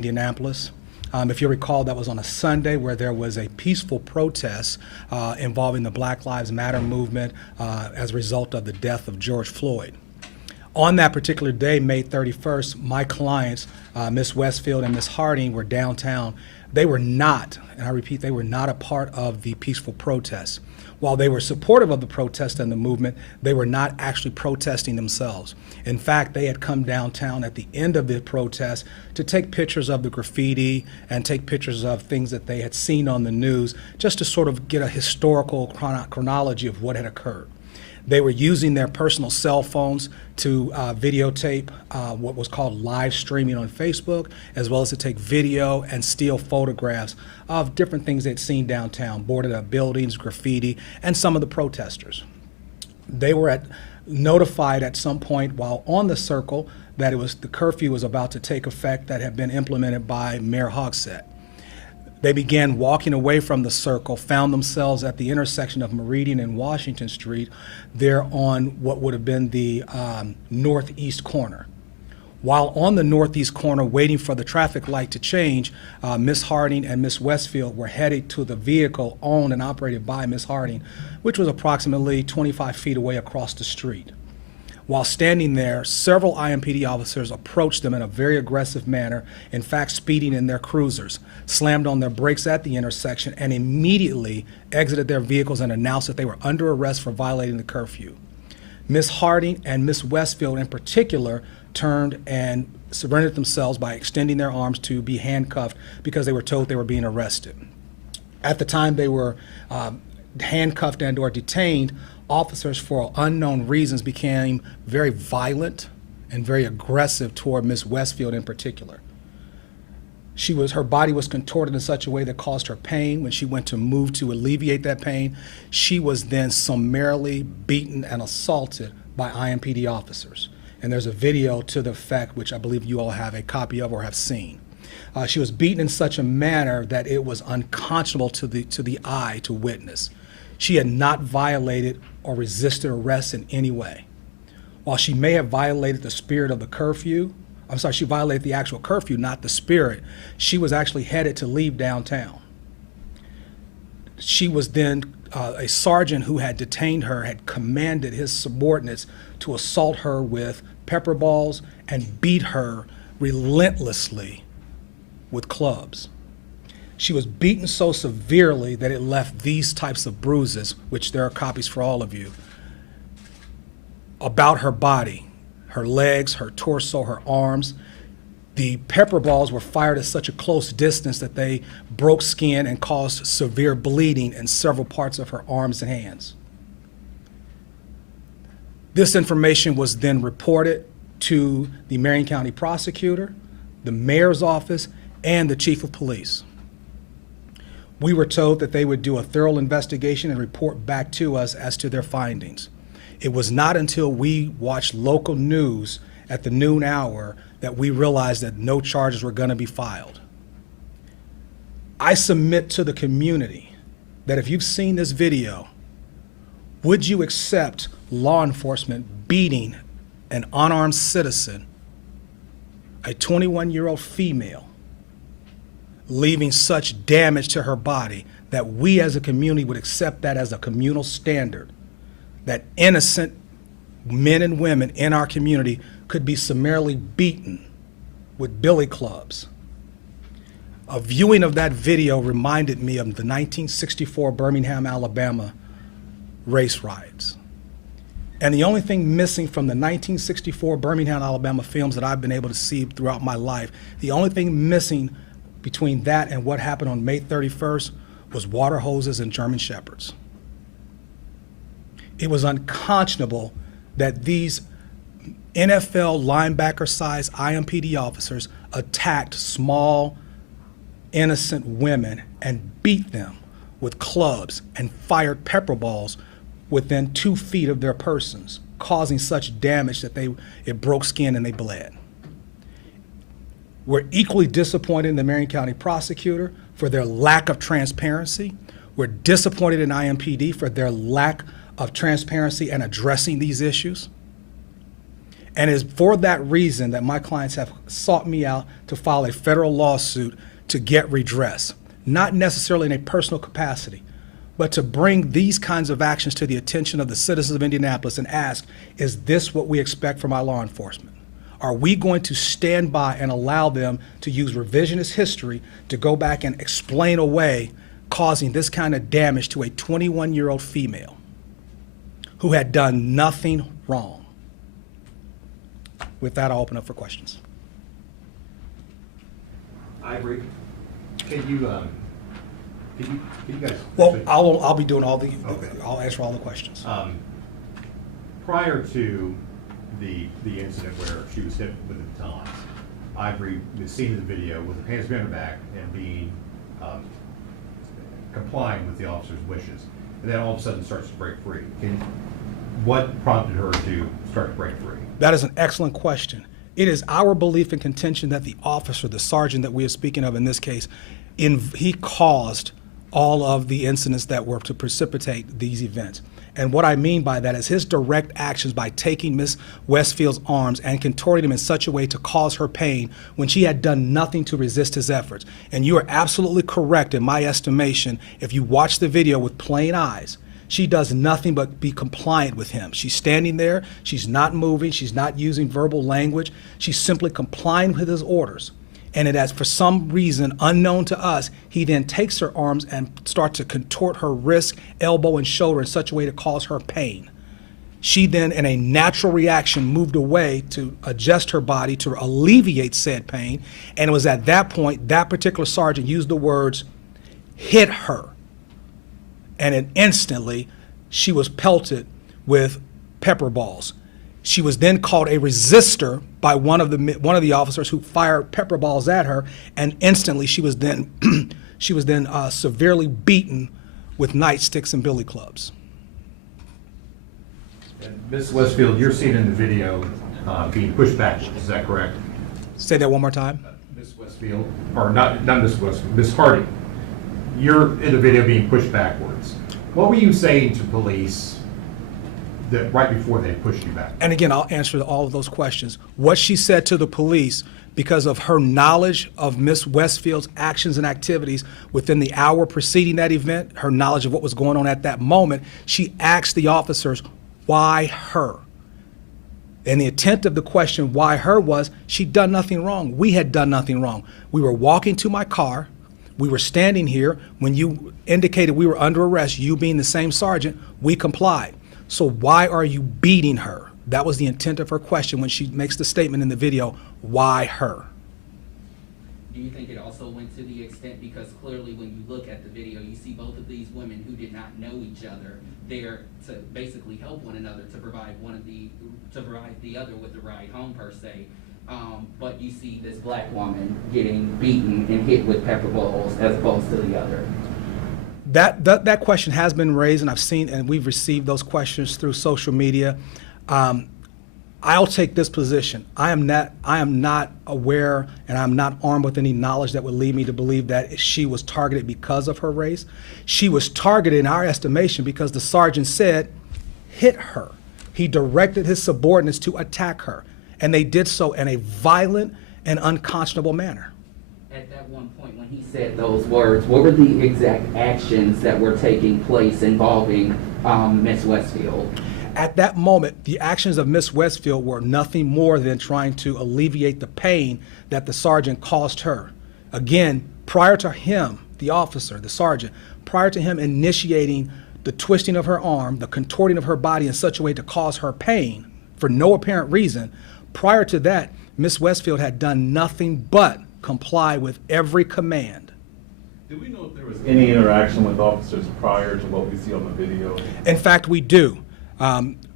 Indianapolis. If you recall, that was on a Sunday where there was a peaceful protest involving the Black Lives Matter movement as a result of the death of George Floyd. On that particular day, May 31st, my clients, Ms. Westfield and Ms. Harding, were downtown. They were not, and I repeat, they were not a part of the peaceful protest. While they were supportive of the protest and the movement, they were not actually protesting themselves. In fact, they had come downtown at the end of the protest to take pictures of the graffiti and take pictures of things that they had seen on the news, just to sort of get a historical chronology of what had occurred. They were using their personal cell phones to videotape what was called live streaming on Facebook, as well as to take video and still photographs of different things they'd seen downtown, boarded up buildings, graffiti, and some of the protesters. They were notified at some point while on the circle that the curfew was about to take effect that had been implemented by Mayor Hogsett. They began walking away from the circle, found themselves at the intersection of Meridian and Washington Street, there on what would have been the northeast corner. While on the northeast corner waiting for the traffic light to change, Ms. Harding and Ms. Westfield were headed to the vehicle owned and operated by Ms. Harding, which was approximately 25 feet away across the street. While standing there, several IMPD officers approached them in a very aggressive manner, in fact speeding in their cruisers, slammed on their brakes at the intersection, and immediately exited their vehicles and announced that they were under arrest for violating the curfew. Ms. Harding and Ms. Westfield in particular turned and surrendered themselves by extending their arms to be handcuffed because they were told they were being arrested. At the time they were handcuffed and or detained, officers for unknown reasons became very violent and very aggressive toward Ms. Westfield in particular. Her body was contorted in such a way that caused her pain. When she went to move to alleviate that pain, she was then summarily beaten and assaulted by IMPD officers. And there's a video to the effect, which I believe you all have a copy of or have seen. She was beaten in such a manner that it was unconscionable to the eye to witness. She had not violated or resisted arrest in any way. While she may have violated the spirit of the curfew, she violated the actual curfew, not the spirit, she was actually headed to leave downtown. She was then, a sergeant who had detained her had commanded his subordinates to assault her with pepper balls and beat her relentlessly with clubs. She was beaten so severely that it left these types of bruises, which there are copies for all of you, about her body, her legs, her torso, her arms. The pepper balls were fired at such a close distance that they broke skin and caused severe bleeding in several parts of her arms and hands. This information was then reported to the Marion County prosecutor, the mayor's office, and the chief of police. We were told that they would do a thorough investigation and report back to us as to their findings. It was not until we watched local news at the noon hour that we realized that no charges were going to be filed. I submit to the community that if you've seen this video, would you accept law enforcement beating an unarmed citizen, a 21-year-old female, leaving such damage to her body that we as a community would accept that as a communal standard, that innocent men and women in our community could be summarily beaten with billy clubs? A viewing of that video reminded me of the 1964 Birmingham, Alabama race riots. And the only thing missing from the 1964 Birmingham, Alabama films that I've been able to see throughout my life, the only thing missing between that and what happened on May 31st was water hoses and German Shepherds. It was unconscionable that these NFL linebacker-sized IMPD officers attacked small, innocent women and beat them with clubs and fired pepper balls within 2 feet of their persons, causing such damage that it broke skin and they bled. We're equally disappointed in the Marion County prosecutor for their lack of transparency. We're disappointed in IMPD for their lack of transparency and addressing these issues. And it's for that reason that my clients have sought me out to file a federal lawsuit to get redress, not necessarily in a personal capacity, but to bring these kinds of actions to the attention of the citizens of Indianapolis and ask, is this what we expect from our law enforcement? Are we going to stand by and allow them to use revisionist history to go back and explain away causing this kind of damage to a 21-year-old female who had done nothing wrong? With that, I'll open up for questions. Ivory, can you guys? Well, I'll be doing all the, I'll answer all the questions. Prior to the incident where she was hit with the batons, Ivory was seen in the video with her hands behind her back and being complying with the officer's wishes, and then all of a sudden starts to break free. What prompted her to start to break free? That is an excellent question. It is our belief and contention that the officer, the sergeant that we are speaking of in this case, he caused all of the incidents that were to precipitate these events. And what I mean by that is his direct actions by taking Miss Westfield's arms and contorting them in such a way to cause her pain when she had done nothing to resist his efforts. And you are absolutely correct in my estimation. If you watch the video with plain eyes, she does nothing but be compliant with him. She's standing there, she's not moving, she's not using verbal language, she's simply complying with his orders. And it has, for some reason unknown to us, he then takes her arms and starts to contort her wrist, elbow, and shoulder in such a way to cause her pain. She then, in a natural reaction, moved away to adjust her body to alleviate said pain. And it was at that point, that particular sergeant used the words, hit her. And then instantly, she was pelted with pepper balls. She was then called a resistor by one of the officers who fired pepper balls at her, and instantly she was then severely beaten with nightsticks and billy clubs. And Ms. Westfield, you're seen in the video being pushed back. Is that correct? Say that one more time. Ms. Westfield, or not Ms. Westfield, Ms. Hardy. You're in the video being pushed backwards. What were you saying to police that right before they pushed you back? And again, I'll answer all of those questions. What she said to the police, because of her knowledge of Miss Westfield's actions and activities within the hour preceding that event, her knowledge of what was going on at that moment, she asked the officers, why her? And the intent of the question, why her, was she'd done nothing wrong. We had done nothing wrong. We were walking to my car. We were standing here. When you indicated we were under arrest, you being the same sergeant, we complied. So why are you beating her? That was the intent of her question when she makes the statement in the video, why her? Do you think it also went to the extent, because clearly when you look at the video, you see both of these women who did not know each other there to basically help one another to provide the other with the ride home per se. But you see this black woman getting beaten and hit with pepper balls as opposed to the other. That question has been raised, and I've seen, and we've received those questions through social media. I'll take this position. I am not aware, and I'm not armed with any knowledge that would lead me to believe that she was targeted because of her race. She was targeted, in our estimation, because the sergeant said, hit her. He directed his subordinates to attack her, and they did so in a violent and unconscionable manner. At that one point when he said those words, what were the exact actions that were taking place involving Miss Westfield? At that moment, the actions of Miss Westfield were nothing more than trying to alleviate the pain that the sergeant caused her. Again, prior to him, the officer, the sergeant, prior to him initiating the twisting of her arm, the contorting of her body in such a way to cause her pain for no apparent reason, prior to that, Miss Westfield had done nothing but comply with every command. Do we know if there was any interaction with officers prior to what we see on the video? In fact, we do.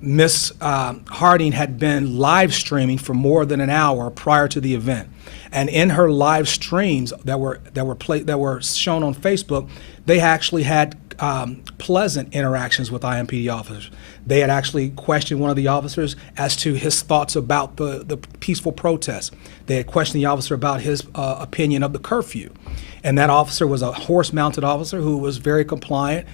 Miss Harding had been live streaming for more than an hour prior to the event, and in her live streams that were shown on Facebook, they actually had pleasant interactions with IMPD officers. They had actually questioned one of the officers as to his thoughts about the peaceful protest. They had questioned the officer about his opinion of the curfew. And that officer was a horse-mounted officer who was very compliant,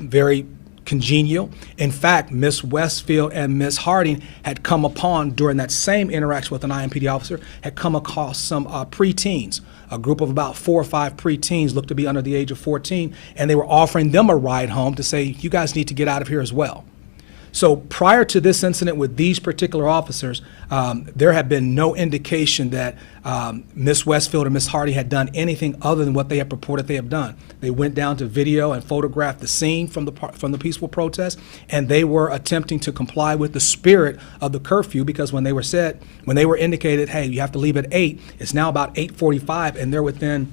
very congenial. In fact, Miss Westfield and Miss Harding had come upon, during that same interaction with an IMPD officer, had come across some preteens. A group of about 4 or 5 preteens looked to be under the age of 14, and they were offering them a ride home to say, you guys need to get out of here as well. So prior to this incident with these particular officers, there had been no indication that Miss Westfield or Miss Hardy had done anything other than what they had purported they have done. They went down to video and photographed the scene from the peaceful protest, and they were attempting to comply with the spirit of the curfew, because when they were indicated, hey, you have to leave at 8, it's now about 8:45, and they're within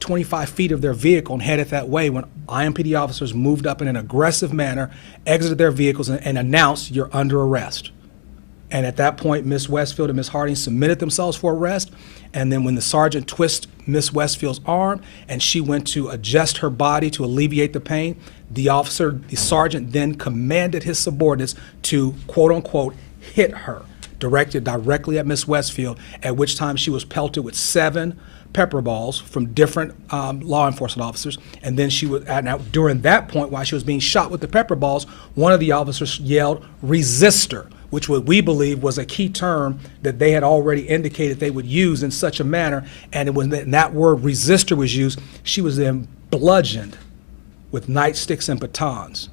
25 feet of their vehicle and headed that way when IMPD officers moved up in an aggressive manner, exited their vehicles, and announced, you're under arrest. And at that point, Miss Westfield and Miss Harding submitted themselves for arrest. And then when the sergeant twisted Miss Westfield's arm and she went to adjust her body to alleviate the pain, the sergeant then commanded his subordinates to, quote unquote, hit her, directed directly at Miss Westfield, at which time she was pelted with 7 pepper balls from different law enforcement officers. And then now during that point, while she was being shot with the pepper balls, one of the officers yelled, "Resistor," which what we believe was a key term that they had already indicated they would use in such a manner. And when that word resistor was used, she was then bludgeoned with nightsticks and batons.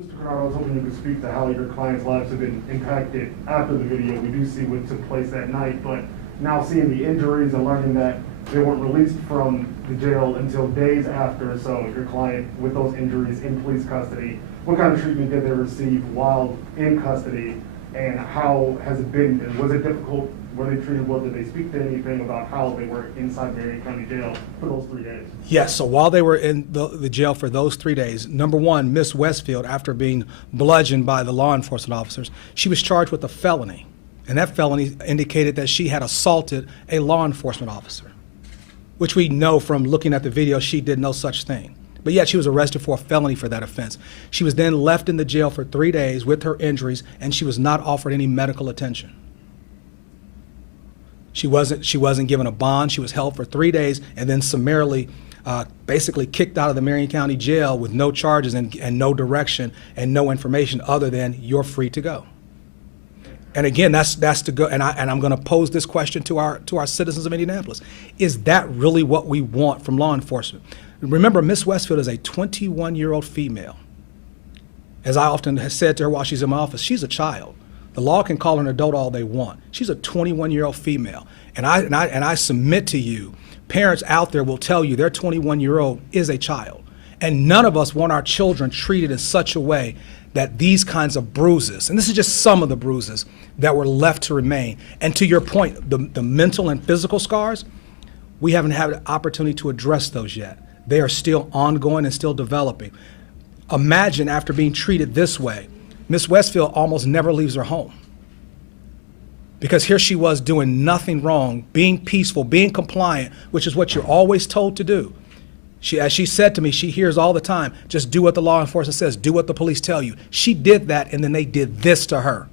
Mr. Bernard, I was hoping you could speak to how your clients' lives have been impacted after the video. We do see what took place that night, but now seeing the injuries and learning that they weren't released from the jail until days after, so your client with those injuries in police custody, what kind of treatment did they receive while in custody, and how has it been? Was it difficult? Were they treated well? Did they speak to anything about how they were inside Marion County Jail for those 3 days? Yes, so while they were in the jail for those 3 days, number one, Miss Westfield, after being bludgeoned by the law enforcement officers, she was charged with a felony. And that felony indicated that she had assaulted a law enforcement officer, which we know from looking at the video she did no such thing. But yet she was arrested for a felony for that offense. She was then left in the jail for 3 days with her injuries, and she was not offered any medical attention. She wasn't given a bond. She was held for 3 days and then summarily basically kicked out of the Marion County Jail with no charges and no direction and no information other than you're free to go. And again, that's to go. And I'm going to pose this question to our citizens of Indianapolis: is that really what we want from law enforcement? Remember, Miss Westfield is a 21-year-old female. As I often have said to her while she's in my office, she's a child. The law can call her an adult all they want. She's a 21-year-old female, and I submit to you, parents out there will tell you their 21-year-old is a child, and none of us want our children treated in such a way that these kinds of bruises, and this is just some of the bruises that were left to remain. And to your point, the mental and physical scars, we haven't had an opportunity to address those yet. They are still ongoing and still developing. Imagine after being treated this way, Miss Westfield almost never leaves her home. Because here she was doing nothing wrong, being peaceful, being compliant, which is what you're always told to do. As she said to me, she hears all the time, just do what the law enforcement says, do what the police tell you. She did that, and then they did this to her.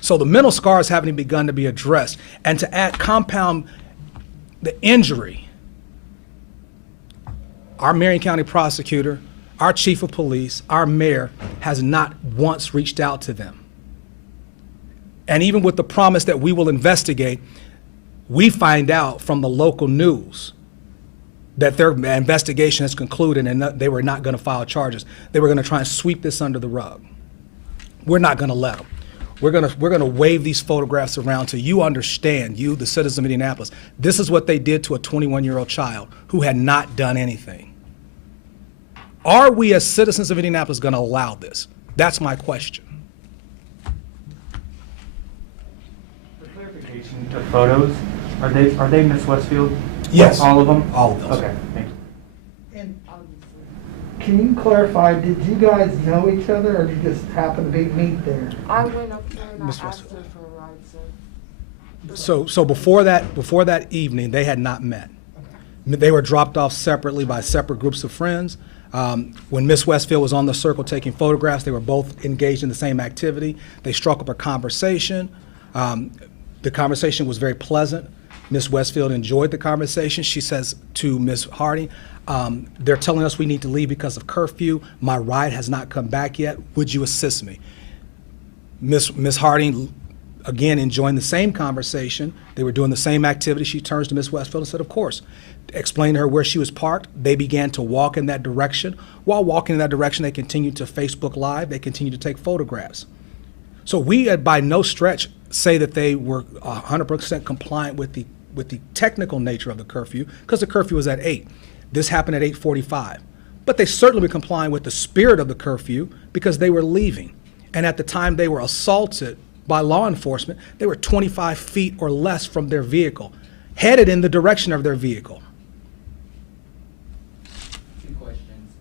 So the mental scars haven't begun to be addressed. And to compound the injury, our Marion County prosecutor, our chief of police, our mayor has not once reached out to them. And even with the promise that we will investigate, we find out from the local news that their investigation has concluded and they were not going to file charges. They were going to try and sweep this under the rug. We're not going to let them. We're going to wave these photographs around so you understand, you, the citizens of Indianapolis, this is what they did to a 21-year-old child who had not done anything. Are we as citizens of Indianapolis going to allow this? That's my question. For clarification, the photos, are they Miss Westfield? Yes. All of them? All of those. Okay, thank you. And can you clarify, did you guys know each other, or did you just happen to meet there? I went up there and I Miss asked Westfield. her for a ride, so. So before that evening, they had not met. They were dropped off separately by separate groups of friends. When Miss Westfield was on the circle taking photographs, they were both engaged in the same activity. They struck up a conversation. The conversation was very pleasant. Ms. Westfield enjoyed the conversation. She says to Ms. Harding, they're telling us we need to leave because of curfew. My ride has not come back yet. Would you assist me? Ms. Harding, again, enjoying the same conversation. They were doing the same activity. She turns to Ms. Westfield and said, of course. Explained to her where she was parked. They began to walk in that direction. While walking in that direction, they continued to Facebook Live. They continued to take photographs. So we, by no stretch, say that they were 100% compliant with the technical nature of the curfew, because the curfew was at 8. This happened at 8:45. But they certainly were complying with the spirit of the curfew because they were leaving. And at the time they were assaulted by law enforcement, they were 25 feet or less from their vehicle, headed in the direction of their vehicle. Two questions.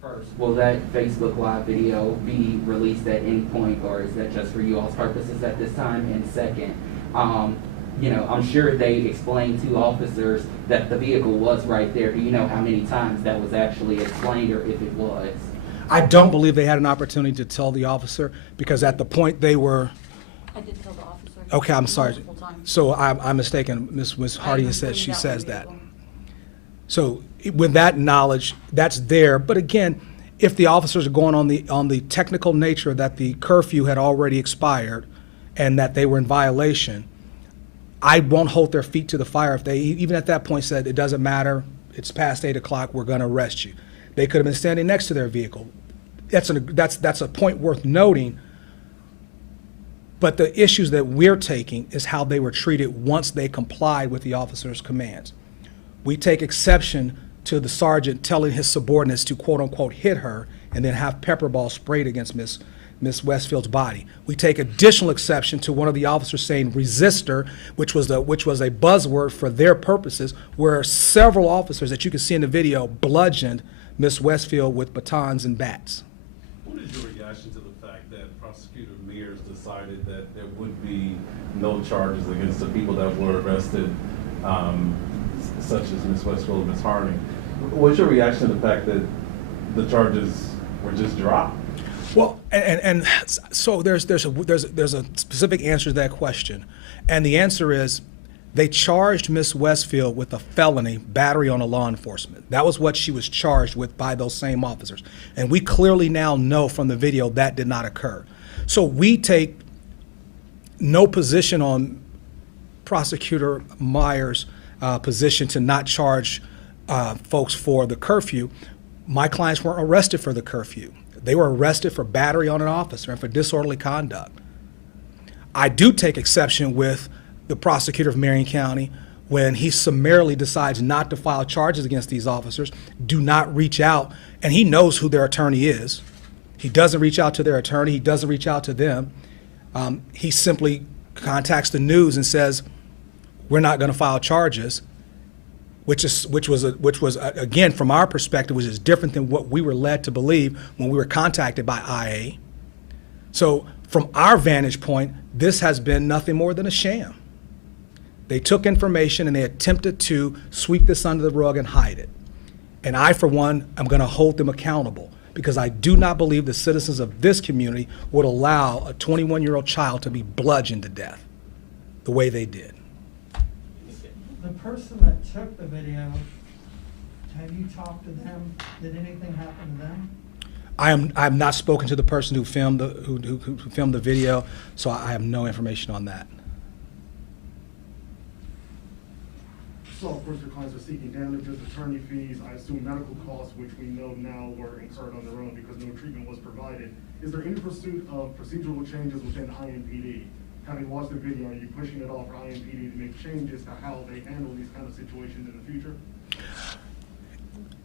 First, will that Facebook Live video be released at any point, or is that just for you all's purposes at this time? And second, I'm sure they explained to officers that the vehicle was right there. Do you know how many times that was actually explained, or if it was? I don't believe they had an opportunity to tell the officer, because at the point they were, I did tell the officer. okay, I'm sorry. Multiple times. So I'm mistaken. Ms. Harding I says, she pointed out says the that. vehicle. So with that knowledge, that's there. But again, if the officers are going on the technical nature that the curfew had already expired and that they were in violation, I won't hold their feet to the fire if they, even at that point, said, it doesn't matter, it's past 8 o'clock, we're going to arrest you. They could have been standing next to their vehicle. That's a point worth noting. But the issues that we're taking is how they were treated once they complied with the officer's commands. We take exception to the sergeant telling his subordinates to quote unquote hit her and then have pepper balls sprayed against Miss Westfield's body. We take additional exception to one of the officers saying resistor, which was a buzzword for their purposes, where several officers that you can see in the video bludgeoned Miss Westfield with batons and bats. What is your reaction to the fact that Prosecutor Mears decided that there would be no charges against the people that were arrested, such as Ms. Westfield and Ms. Harding? What's your reaction to the fact that the charges were just dropped? Well, and so there's a specific answer to that question, and the answer is they charged Miss Westfield with a felony battery on a law enforcement. That was what she was charged with by those same officers, and we clearly now know from the video that did not occur. So we take no position on Prosecutor Myers' position to not charge folks for the curfew. My clients weren't arrested for the curfew. They were arrested for battery on an officer and for disorderly conduct. I do take exception with the prosecutor of Marion County when he summarily decides not to file charges against these officers, do not reach out, and he knows who their attorney is. He doesn't reach out to their attorney. He doesn't reach out to them. He simply contacts the news and says, we're not going to file charges, which was again, from our perspective, which is different than what we were led to believe when we were contacted by IA. So from our vantage point, this has been nothing more than a sham. They took information and they attempted to sweep this under the rug and hide it. And I, for one, am going to hold them accountable, because I do not believe the citizens of this community would allow a 21-year-old child to be bludgeoned to death the way they did. The person that took the video, have you talked to them? Did anything happen to them? I have not spoken to the person who filmed who filmed the video, so I have no information on that. So, of course, your clients are seeking damages, attorney fees, I assume medical costs, which we know now were incurred on their own because no treatment was provided. Is there any pursuit of procedural changes within IMPD? Having watched the video, are you pushing it off for IMPD to make changes to how they handle these kind of situations in the future?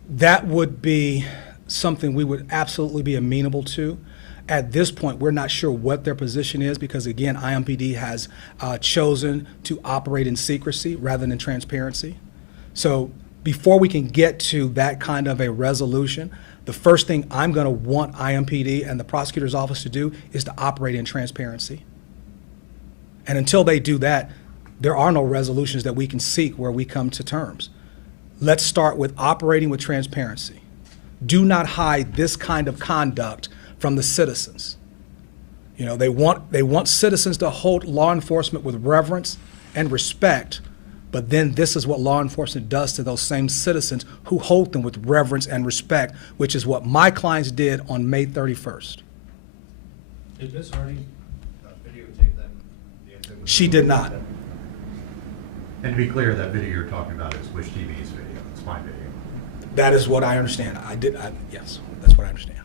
That would be something we would absolutely be amenable to. At this point, we're not sure what their position is because, again, IMPD has chosen to operate in secrecy rather than transparency. So before we can get to that kind of a resolution, the first thing I'm going to want IMPD and the prosecutor's office to do is to operate in transparency. And until they do that, there are no resolutions that we can seek where we come to terms. Let's start with operating with transparency. Do not hide this kind of conduct from the citizens. You know, they want citizens to hold law enforcement with reverence and respect, but then this is what law enforcement does to those same citizens who hold them with reverence and respect, which is what my clients did on May 31st. Did Ms. Harding videotape that? The incident? She did not. And to be clear, that video you're talking about is Wish TV's video, it's my video. That is what I understand. Yes, that's what I understand.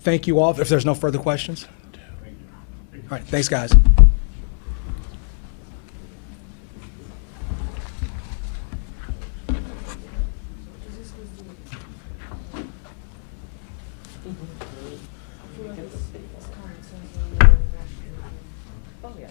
Thank you all. If there's no further questions. All right, thanks, guys. Oh, yeah.